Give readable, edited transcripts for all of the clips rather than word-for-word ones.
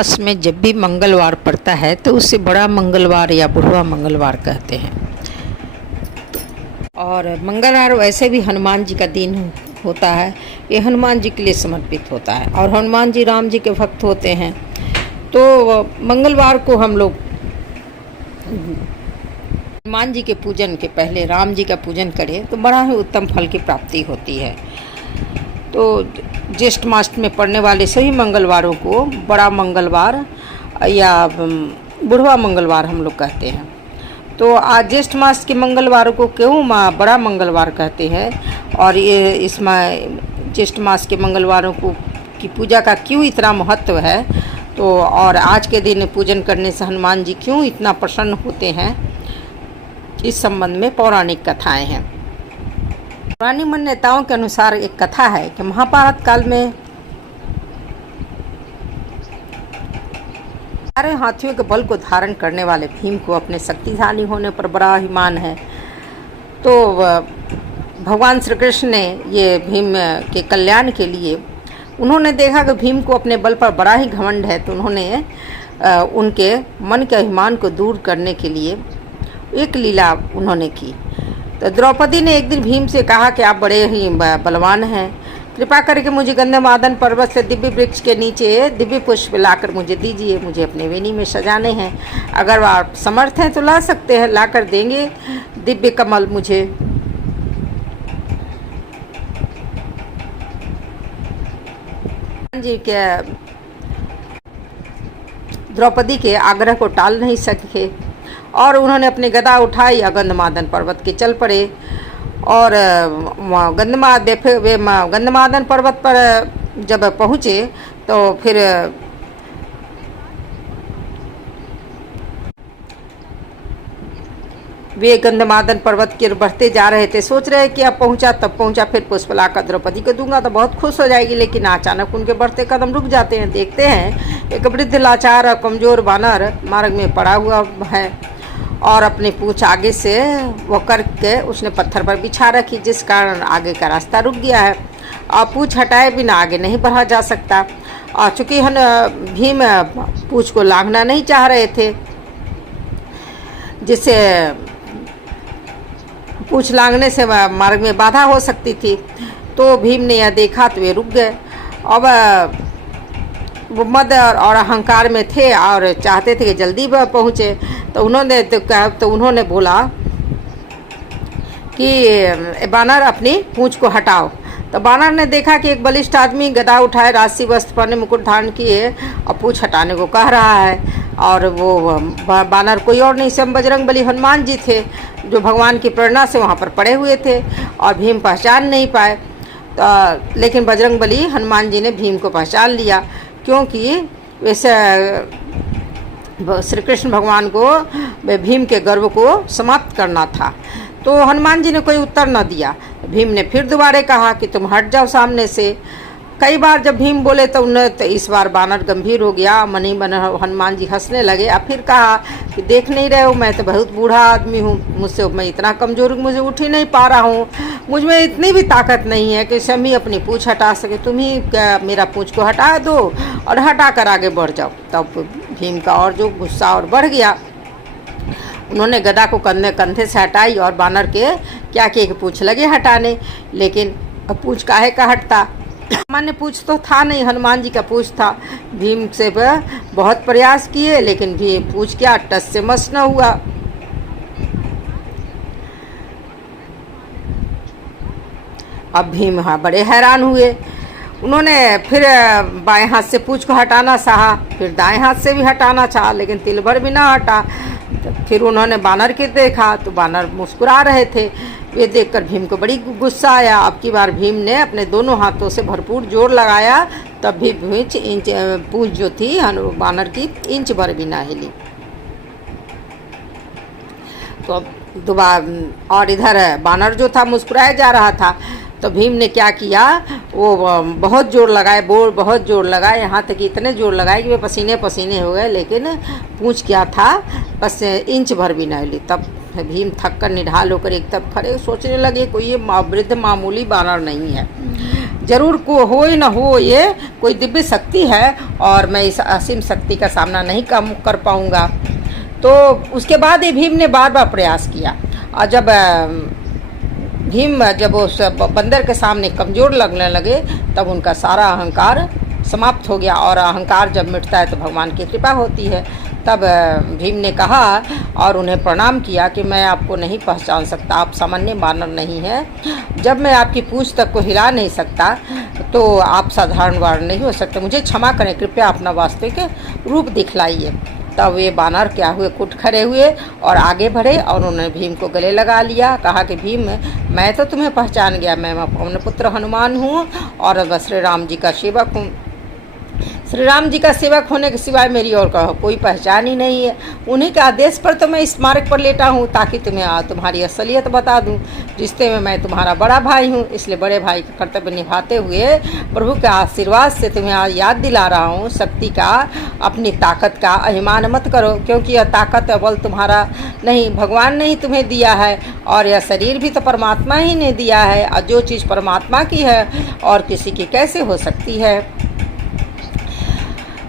मास में जब भी मंगलवार पड़ता है तो उसे बड़ा मंगलवार या बुढ़वा मंगलवार कहते हैं। और मंगलवार वैसे भी हनुमान जी का दिन होता है। ये हनुमान जी के लिए समर्पित होता है और हनुमान जी राम जी के भक्त होते हैं। तो मंगलवार को हम लोग हनुमान जी के पूजन के पहले राम जी का पूजन करें तो बड़ा ही उत्तम फल की प्राप्ति होती है। तो ज्येष्ठ मास में पड़ने वाले सभी मंगलवारों को बड़ा मंगलवार या बुढ़वा मंगलवार हम लोग कहते हैं। तो आज ज्येष्ठ मास के मंगलवारों को क्यों बड़ा मंगलवार कहते हैं और ये इसमें ज्येष्ठ मास के मंगलवारों को की पूजा का क्यों इतना महत्व है, तो और आज के दिन पूजन करने से हनुमान जी क्यों इतना प्रसन्न होते हैं, इस संबंध में पौराणिक कथाएं हैं। पुरानी मान्यताओं के अनुसार एक कथा है कि महाभारत काल में सारे हाथियों के बल को धारण करने वाले भीम को अपने शक्तिशाली होने पर बड़ा अभिमान है। तो भगवान श्री कृष्ण ने ये भीम के कल्याण के लिए उन्होंने देखा कि भीम को अपने बल पर बड़ा ही घमंड है, तो उन्होंने उनके मन के अभिमान को दूर करने के लिए एक लीला उन्होंने की। तो द्रौपदी ने एक दिन भीम से कहा कि आप बड़े ही बलवान हैं, कृपा करके मुझे गंधमादन पर्वत से दिव्य वृक्ष के नीचे दिव्य पुष्प लाकर मुझे दीजिए, मुझे अपने वेणी में सजाने हैं। अगर आप समर्थ हैं तो ला सकते हैं, लाकर देंगे दिव्य कमल मुझे। जी के द्रौपदी के आग्रह को टाल नहीं सके और उन्होंने अपनी गदा उठाई और गंधमादन पर्वत के चल पड़े। और गंधमादन पर्वत पर जब पहुँचे तो फिर वे गंधमादन पर्वत की ओर बढ़ते जा रहे थे, सोच रहे कि अब पहुंचा तब पहुंचा, फिर पुष्प लाकर द्रौपदी को दूंगा तो बहुत खुश हो जाएगी। लेकिन अचानक उनके बढ़ते कदम रुक जाते हैं। देखते हैं एक वृद्ध लाचार और कमजोर बानर मार्ग में पड़ा हुआ है और अपनी पूंछ आगे से वो करके उसने पत्थर पर बिछा रखी, जिस कारण आगे का रास्ता रुक गया है और पूंछ हटाए बिना आगे नहीं बढ़ा जा सकता। और चूँकि भीम पूंछ को लांघना नहीं चाह रहे थे, जिससे पूंछ लांघने से मार्ग में बाधा हो सकती थी, तो भीम ने यह देखा तो वे रुक गए। अब वो मद और अहंकार में थे और चाहते थे कि जल्दी पहुँचे। तो उन्होंने बोला कि बानर अपनी पूंछ को हटाओ। तो बानर ने देखा कि एक बलिष्ठ आदमी गदा उठाए, राशि वस्त्र पहने, मुकुट धारण किए और पूंछ हटाने को कह रहा है। और वो बानर कोई और नहीं, स्वयं बजरंगबली हनुमान जी थे, जो भगवान की प्रेरणा से वहाँ पर पड़े हुए थे और भीम पहचान नहीं पाए। तो लेकिन बजरंगबली हनुमान जी ने भीम को पहचान लिया, क्योंकि वैसे श्री कृष्ण भगवान को भीम के गर्व को समाप्त करना था। तो हनुमान जी ने कोई उत्तर न दिया। भीम ने फिर दोबारा कहा कि तुम हट जाओ सामने से। कई बार जब भीम बोले तो इस बार बानर गंभीर हो गया, मनी मन हनुमान जी हंसने लगे। और फिर कहा कि देख नहीं रहे हो, मैं तो बहुत बूढ़ा आदमी हूँ, मुझसे मैं इतना कमज़ोर हूँ, मुझे उठ ही नहीं पा रहा हूँ, मुझ में इतनी भी ताकत नहीं है कि स्वयं ही अपनी पूँछ हटा सके। तुम ही क्या मेरा पूँछ को हटा दो और हटा कर आगे बढ़ जाओ। तब भीम का और जो गुस्सा और बढ़ गया, उन्होंने गदा को कंधे से हटाई और बानर के क्या कि पूँछ लगे हटाने। लेकिन अब पूँछ काहे का हटता, सामान्य पूँछ तो था नहीं, हनुमान जी का पूँछ था। भीम से बहुत प्रयास किए लेकिन भी पूँछ क्या टस से मस न हुआ। अब भीम बड़े हैरान हुए। उन्होंने फिर बाएं हाथ से पूँछ को हटाना चाहा, फिर दाएं हाथ से भी हटाना चाहा, लेकिन तिल भर भी ना हटा। फिर उन्होंने बानर के देखा तो बानर मुस्कुरा रहे थे। ये देखकर भीम को बड़ी गुस्सा आया। अब की बार भीम ने अपने दोनों हाथों से भरपूर जोर लगाया, तब भी पूँछ जो थी बानर की इंच भर भी ना हिली। तो दोबारा और इधर बानर जो था मुस्कुराया जा रहा था। तो भीम ने क्या किया, वो बहुत जोर लगाए, यहाँ तक इतने जोर लगाए कि वे पसीने पसीने हो गए, लेकिन पूँछ क्या था बस इंच भर भी नहीं ली। तब भीम थक कर निढाल होकर एक तब खड़े सोचने लगे कोई ये वृद्ध मामूली बानर नहीं है। जरूर को हो ही ना हो, ये कोई दिव्य शक्ति है और मैं इस असीम शक्ति का सामना नहीं कर पाऊँगा। तो उसके बाद ये भीम ने बार बार प्रयास किया और जब भीम जब उस बंदर के सामने कमज़ोर लगने लगे तब उनका सारा अहंकार समाप्त हो गया। और अहंकार जब मिटता है तो भगवान की कृपा होती है। तब भीम ने कहा और उन्हें प्रणाम किया कि मैं आपको नहीं पहचान सकता, आप सामान्य वानर नहीं हैं। जब मैं आपकी पूंछ तक को हिला नहीं सकता तो आप साधारण वानर नहीं हो सकते। मुझे क्षमा करें, कृपया अपना वास्तविक रूप दिखलाइए। तब वे बानर क्या हुए, कुट खड़े हुए और आगे बढ़े और उन्होंने भीम को गले लगा लिया। कहा कि भीम, मैं तो तुम्हें पहचान गया, मैं पवन पुत्र हनुमान हूँ और श्री राम जी का सेवक हूँ। श्री राम जी का सेवक होने के सिवाय मेरी और कोई पहचान ही नहीं है। उन्हीं के आदेश पर तो मैं इस मार्ग पर लेटा हूँ ताकि तुम्हें तुम्हारी असलियत बता दूँ। रिश्ते में मैं तुम्हारा बड़ा भाई हूँ, इसलिए बड़े भाई का कर्तव्य निभाते हुए प्रभु के आशीर्वाद से तुम्हें आज याद दिला रहा हूँ शक्ति का, अपनी ताकत का अभिमान मत करो, क्योंकि यह ताकत बल तुम्हारा नहीं, भगवान ने ही तुम्हें दिया है और यह शरीर भी तो परमात्मा ही ने दिया है। और जो चीज़ परमात्मा की है और किसी की कैसे हो सकती है,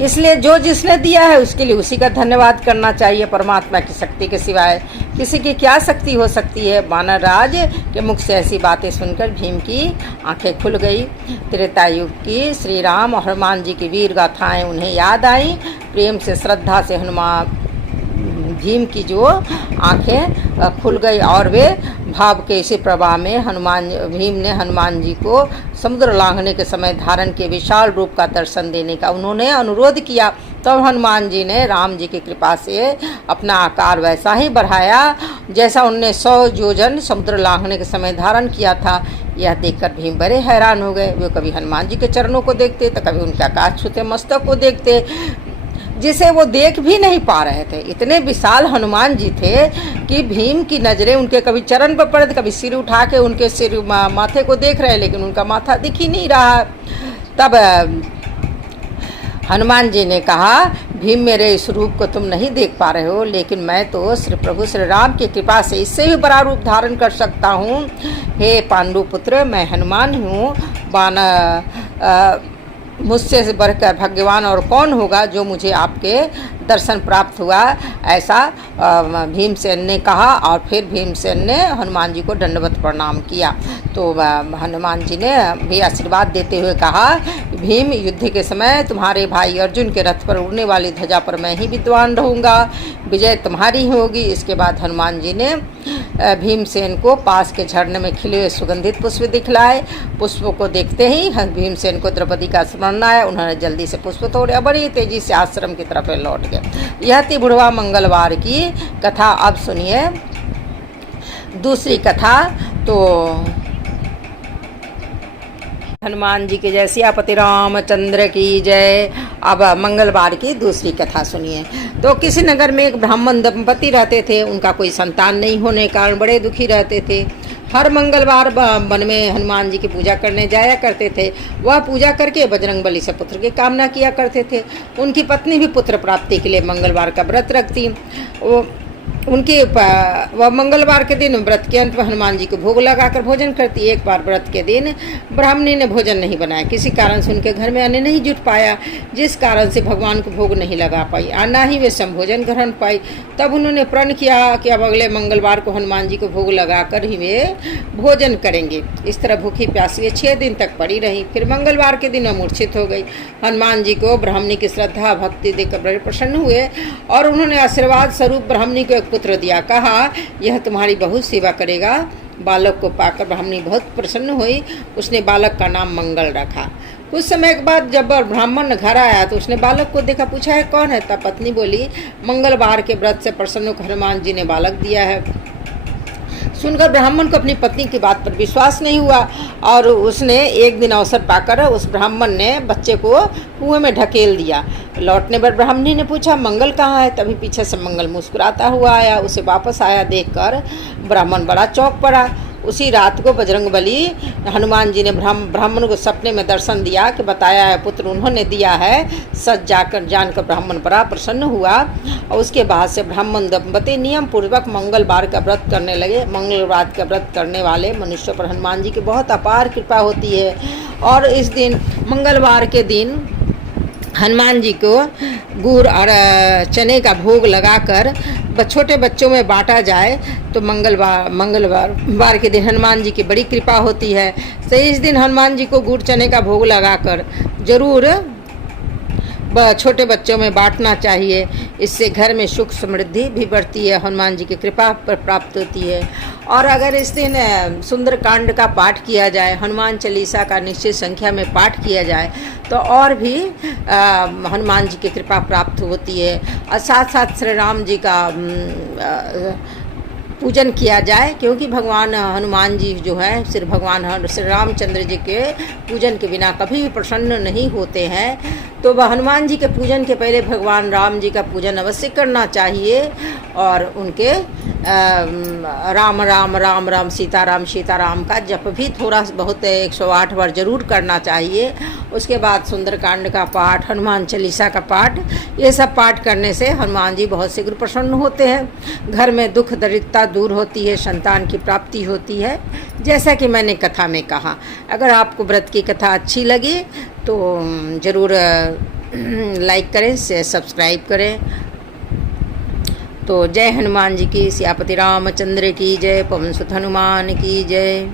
इसलिए जो जिसने दिया है उसके लिए उसी का धन्यवाद करना चाहिए। परमात्मा की शक्ति के सिवाय किसी की क्या शक्ति हो सकती है। वानर राज के मुख से ऐसी बातें सुनकर भीम की आंखें खुल गई। त्रेता युग की श्री राम और हनुमान जी की वीर गाथाएं उन्हें याद आई। प्रेम से श्रद्धा से हनुमान भीम की जो आंखें खुल गई और वे भाव के इसी प्रवाह में भीम ने हनुमान जी को समुद्र लांघने के समय धारण के विशाल रूप का दर्शन देने का उन्होंने अनुरोध किया। तब हनुमान जी ने राम जी की कृपा से अपना आकार वैसा ही बढ़ाया जैसा उनने 100 योजन समुद्र लांघने के समय धारण किया था। यह देखकर भीम बड़े हैरान हो गए। वे कभी हनुमान जी के चरणों को देखते तो कभी उनके आकाश छूते मस्तक को देखते, जिसे वो देख भी नहीं पा रहे थे। इतने विशाल हनुमान जी थे कि भीम की नज़रें उनके कभी चरण पर पड़े, कभी सिर उठा के उनके सिर माथे को देख रहे, लेकिन उनका माथा दिख ही नहीं रहा। तब हनुमान जी ने कहा, भीम, मेरे इस रूप को तुम नहीं देख पा रहे हो, लेकिन मैं तो प्रभु श्री राम की कृपा से इससे भी बड़ा रूप धारण कर सकता हूँ। हे पांडु पुत्र, मैं हनुमान हूँ। मुझसे बढ़कर भाग्यवान और कौन होगा जो मुझे आपके दर्शन प्राप्त हुआ, ऐसा भीमसेन ने कहा। और फिर भीमसेन ने हनुमान जी को दंडवत प्रणाम किया। तो हनुमान जी ने भी आशीर्वाद देते हुए कहा, भीम, युद्ध के समय तुम्हारे भाई अर्जुन के रथ पर उड़ने वाली ध्वजा पर मैं ही विद्वान रहूँगा, विजय तुम्हारी होगी। इसके बाद हनुमान जी ने भीमसेन को पास के झरने में खिले हुए सुगंधित पुष्प दिखलाए। पुष्पों को देखते ही भीमसेन को द्रौपदी का स्मरण आया। उन्होंने जल्दी से पुष्प तोड़े, बड़ी तेजी से आश्रम की तरफ लौट गए। यह थी बुढ़वा मंगलवार की कथा। अब सुनिए दूसरी कथा। तो हनुमान जी की जय, सियापति रामचंद्र की जय। अब मंगलवार की दूसरी कथा सुनिए। तो किसी नगर में एक ब्राह्मण दंपति रहते थे। उनका कोई संतान नहीं होने के कारण बड़े दुखी रहते थे। हर मंगलवार वन में हनुमान जी की पूजा करने जाया करते थे। वह पूजा करके बजरंगबली से पुत्र की कामना किया करते थे। उनकी पत्नी भी पुत्र प्राप्ति के लिए मंगलवार का व्रत रखती। वह मंगलवार के दिन व्रत के अंत में हनुमान जी को भोग लगाकर भोजन करती। एक बार व्रत के दिन ब्राह्मणी ने भोजन नहीं बनाया। किसी कारण से उनके घर में अन्न नहीं जुट पाया, जिस कारण से भगवान को भोग नहीं लगा पाई और न ही वे संभोजन ग्रहण पाई। तब उन्होंने प्रण किया कि अब अगले मंगलवार को हनुमान जी को भोग लगाकर ही वे भोजन करेंगे। इस तरह भूखी प्यासी 6 दिन तक पड़ी रही। फिर मंगलवार के दिन वह मूर्छित हो गई। हनुमान जी को ब्राह्मणी की श्रद्धा भक्ति देखकर बड़े प्रसन्न हुए और उन्होंने आशीर्वाद स्वरूप ब्राह्मणी को एक पुत्र दिया। कहा, यह तुम्हारी बहुत सेवा करेगा। बालक को पाकर ब्राह्मणी बहुत प्रसन्न हुई। उसने बालक का नाम मंगल रखा। कुछ समय के बाद जब ब्राह्मण घर आया तो उसने बालक को देखा, पूछा, है कौन है? तब पत्नी बोली, मंगलवार के व्रत से प्रसन्न होकर हनुमान जी ने बालक दिया है। सुनकर ब्राह्मण को अपनी पत्नी की बात पर विश्वास नहीं हुआ और उसने एक दिन अवसर पाकर उस ब्राह्मण ने बच्चे को कुएं में ढकेल दिया। लौटने पर ब्राह्मणी ने पूछा, मंगल कहाँ है? तभी पीछे से मंगल मुस्कुराता हुआ आया। उसे वापस आया देखकर ब्राह्मण बड़ा चौंक पड़ा। उसी रात को बजरंगबली हनुमान जी ने ब्राह्मण को सपने में दर्शन दिया कि बताया है पुत्र उन्होंने दिया है। सच जानकर ब्राह्मण बड़ा प्रसन्न हुआ और उसके बाद से ब्राह्मण दंपति नियम पूर्वक मंगलवार का व्रत करने लगे। मंगलवार का व्रत करने वाले मनुष्यों पर हनुमान जी की बहुत अपार कृपा होती है। और इस दिन मंगलवार के दिन हनुमान जी को गुड़ और चने का भोग लगाकर छोटे बच्चों में बांटा जाए तो मंगलवार के दिन हनुमान जी की बड़ी कृपा होती है। तो इस दिन हनुमान जी को गुड़ चने का भोग लगाकर जरूर छोटे बच्चों में बांटना चाहिए। इससे घर में सुख समृद्धि भी बढ़ती है, हनुमान जी की कृपा प्राप्त होती है। और अगर इस दिन सुंदरकांड का पाठ किया जाए, हनुमान चालीसा का निश्चित संख्या में पाठ किया जाए तो और भी हनुमान जी की कृपा प्राप्त होती है। और साथ साथ श्री राम जी का पूजन किया जाए, क्योंकि भगवान हनुमान जी जो है सिर्फ भगवान श्री रामचंद्र जी के पूजन के बिना कभी भी प्रसन्न नहीं होते हैं। तो वह हनुमान जी के पूजन के पहले भगवान राम जी का पूजन अवश्य करना चाहिए और उनके राम राम राम राम सीताराम का जप भी थोड़ा बहुत 108 बार जरूर करना चाहिए। उसके बाद सुंदरकांड का पाठ, हनुमान चालीसा का पाठ, ये सब पाठ करने से हनुमान जी बहुत शीघ्र प्रसन्न होते हैं। घर में दुख दरिद्रता दूर होती है, संतान की प्राप्ति होती है, जैसा कि मैंने कथा में कहा। अगर आपको व्रत की कथा अच्छी लगी तो ज़रूर लाइक करें, सब्सक्राइब करें। तो जय हनुमान जी की, सियापति रामचंद्र की जय, पवन सुत हनुमान की जय।